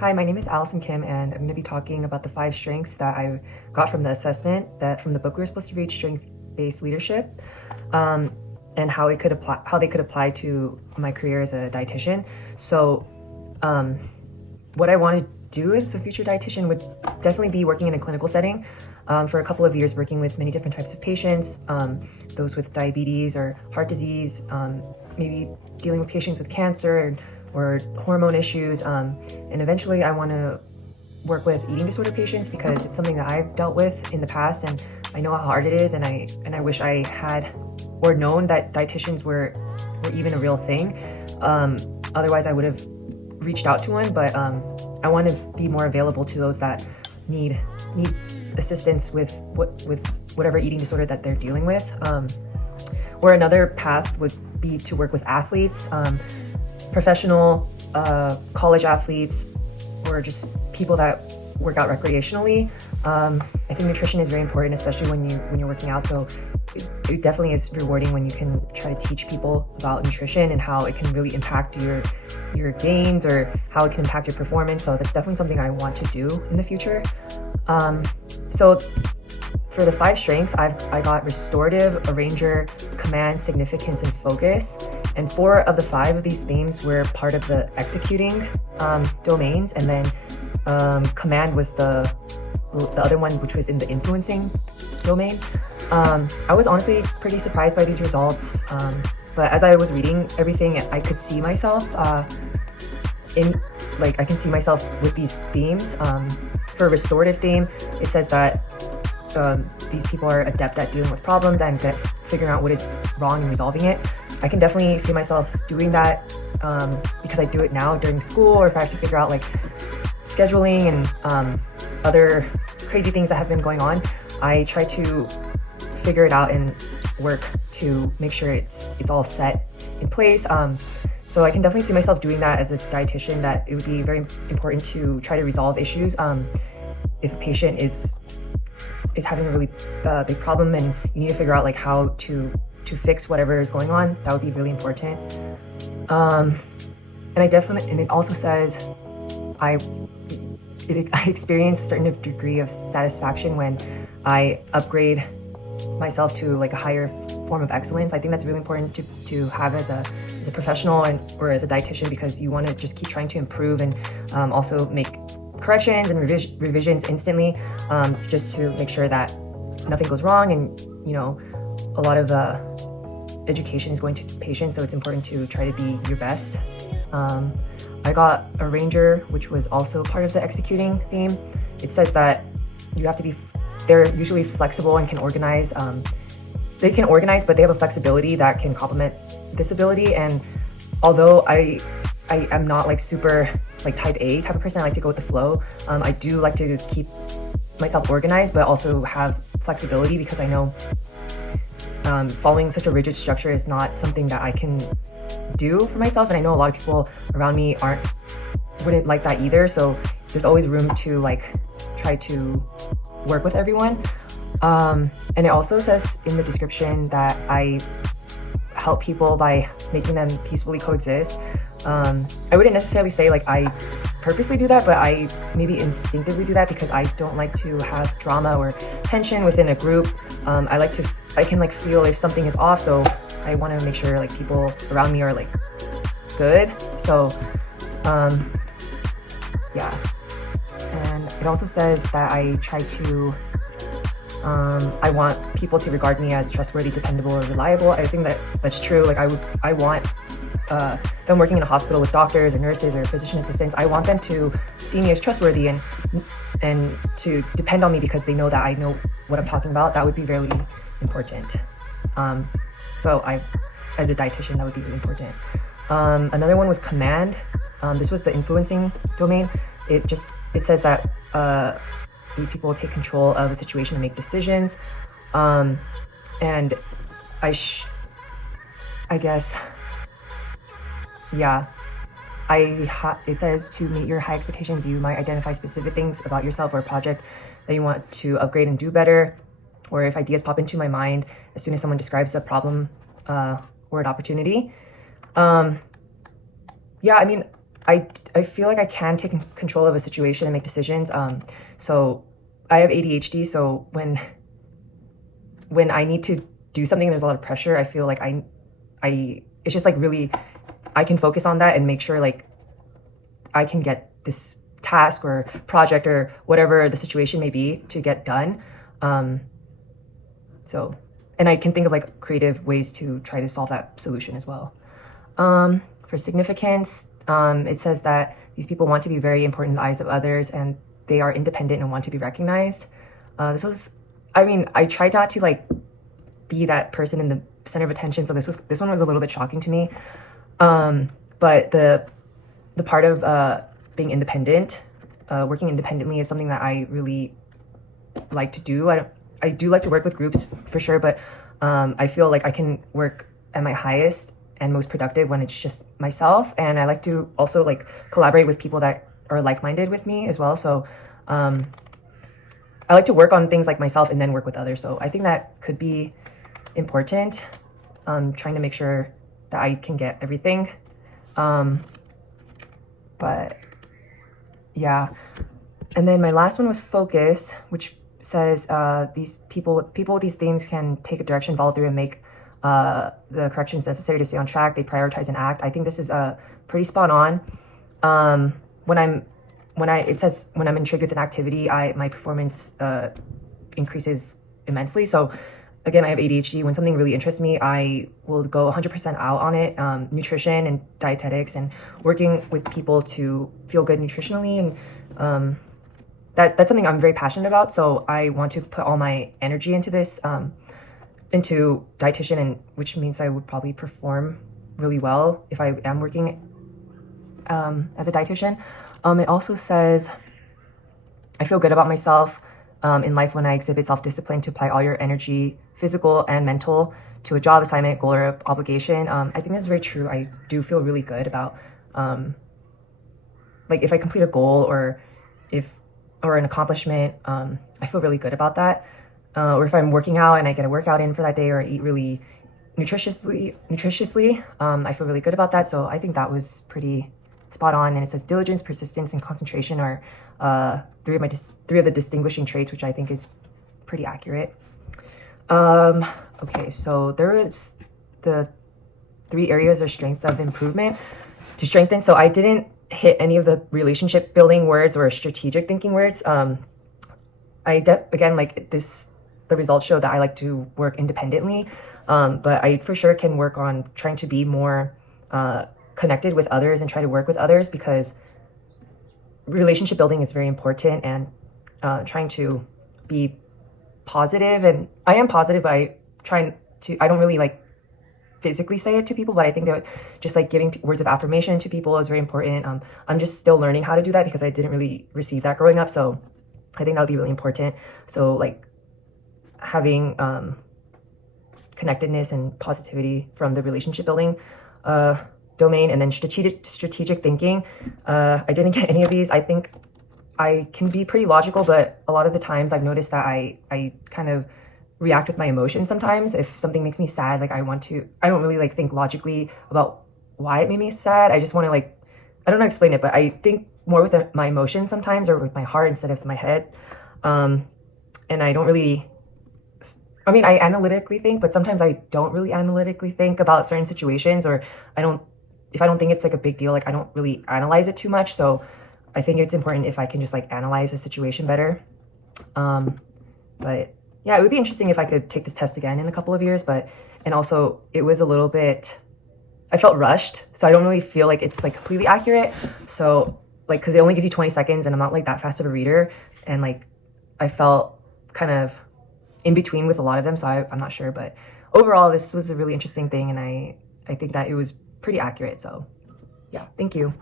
Hi, my name is Allison Kim, and I'm going to be talking about the 5 strengths that I got from the assessment from the book we were supposed to read, Strength-Based Leadership, and how they could apply to my career as a dietitian. So, what I want to do as a future dietitian would definitely be working in a clinical setting for a couple of years, working with many different types of patients, those with diabetes or heart disease, maybe dealing with patients with cancer or hormone issues, and eventually I want to work with eating disorder patients because it's something that I've dealt with in the past, and I know how hard it is, and I wish I had or known that dietitians were even a real thing. Otherwise I would have reached out to one, but I want to be more available to those that need assistance with whatever eating disorder that they're dealing with. Or another path would be to work with athletes, professional college athletes, or just people that work out recreationally. I think nutrition is very important, especially when you're working out. So it definitely is rewarding when you can try to teach people about nutrition and how it can really impact your gains or how it can impact your performance. So that's definitely something I want to do in the future. So for the 5 strengths, I got restorative, arranger, command, significance, and focus. And 4 of the 5 of these themes were part of the executing domains, and then command was the other one, which was in the influencing domain. I was honestly pretty surprised by these results, but as I was reading everything, I could see myself I can see myself with these themes. For a restorative theme, it says that these people are adept at dealing with problems and figuring out what is wrong and resolving it. I can definitely see myself doing that because I do it now during school, or if I have to figure out like scheduling and other crazy things that have been going on. I try to figure it out and work to make sure it's all set in place. So I can definitely see myself doing that as a dietitian, that it would be very important to try to resolve issues. If a patient is having a really big problem and you need to figure out like how to fix whatever is going on, that would be really important. And it also says I experience a certain degree of satisfaction when I upgrade myself to like a higher form of excellence. I think that's really important to have as a professional or as a dietitian, because you want to just keep trying to improve and also make corrections and revisions instantly, just to make sure that nothing goes wrong. And a lot of education is going to patients, so it's important to try to be your best. I got a ranger, which was also part of the executing theme. It says that they're usually flexible and can organize. They can organize, but they have a flexibility that can complement this ability. And although I am not like super like type A type of person, I like to go with the flow. I do like to keep myself organized, but also have flexibility, because I know following such a rigid structure is not something that I can do for myself. And I know a lot of people around me wouldn't like that either. So there's always room to like try to work with everyone. And it also says in the description that I help people by making them peacefully coexist. I wouldn't necessarily say like I purposely do that, but I maybe instinctively do that because I don't like to have drama or tension within a group. I can like feel if something is off, so I want to make sure like people around me are like good. So yeah. And it also says that I try to I want people to regard me as trustworthy, dependable, or reliable. I think that's true. Like I want if I'm working in a hospital with doctors or nurses or physician assistants, I want them to see me as trustworthy and to depend on me because they know that I know what I'm talking about. That would be really important. So as a dietitian, that would be really important. Another one was command. This was the influencing domain. It says that these people take control of a situation and make decisions. And I guess, yeah, it says to meet your high expectations, you might identify specific things about yourself or a project that you want to upgrade and do better. Or if ideas pop into my mind as soon as someone describes a problem or an opportunity. Yeah, I mean, I feel like I can take control of a situation and make decisions. So I have ADHD, so when I need to do something, there's a lot of pressure. I feel like it's just like really, I can focus on that and make sure like I can get this task or project or whatever the situation may be to get done. And I can think of like creative ways to try to solve that solution as well. For significance, it says that these people want to be very important in the eyes of others, and they are independent and want to be recognized. I tried not to like be that person in the center of attention, so this one was a little bit shocking to me. But the part of being independent, working independently, is something that I really like to do. I do like to work with groups for sure, but I feel like I can work at my highest and most productive when it's just myself. And I like to also like collaborate with people that are like-minded with me as well. So I like to work on things like myself and then work with others. So I think that could be important, trying to make sure that I can get everything. But yeah. And then my last one was focus, which says these people with these themes can take a direction, follow through, and make the corrections necessary to stay on track. They prioritize and act. I think this is pretty spot on. It says when I'm intrigued with an activity, my performance increases immensely. So again, I have ADHD. When something really interests me, I will go 100% out on it. Nutrition and dietetics and working with people to feel good nutritionally, and that's something I'm very passionate about. So I want to put all my energy into this, into dietitian, and which means I would probably perform really well if I am working as a dietitian. It also says, I feel good about myself in life when I exhibit self-discipline to apply all your energy, physical and mental, to a job assignment, goal, or obligation. I think that's very true. I do feel really good about like if I complete a goal or an accomplishment, I feel really good about that. Or if I'm working out and I get a workout in for that day, or I eat really nutritiously, I feel really good about that. So I think that was pretty spot on. And it says diligence, persistence, and concentration are three of the distinguishing traits, which I think is pretty accurate. Okay, so there's the 3 areas of strength of improvement to strengthen. So I didn't hit any of the relationship building words or strategic thinking words. Again, like this, the results show that I like to work independently, but I for sure can work on trying to be more connected with others and try to work with others, because relationship building is very important, and trying to be positive. And I am positive, but I don't really like physically say it to people, but I think that just like giving words of affirmation to people is very important. I'm just still learning how to do that because I didn't really receive that growing up. So I think that would be really important. So like having connectedness and positivity from the relationship building domain, and then strategic thinking. I didn't get any of these. I think I can be pretty logical, but a lot of the times I've noticed that I kind of react with my emotions sometimes. If something makes me sad, like I don't really like think logically about why it made me sad. I just want to like, I don't know how to explain it, but I think more with my emotions sometimes, or with my heart instead of my head. And I don't really, I analytically think, but sometimes I don't really analytically think about certain situations, or if I don't think it's like a big deal, like I don't really analyze it too much. So I think it's important if I can just like analyze the situation better. But yeah, it would be interesting if I could take this test again in a couple of years, and also it was a little bit, I felt rushed. So I don't really feel like it's like completely accurate. So like, cause it only gives you 20 seconds and I'm not like that fast of a reader. And like, I felt kind of in between with a lot of them. So I'm not sure, but overall this was a really interesting thing. And I think that it was pretty accurate. So yeah, thank you.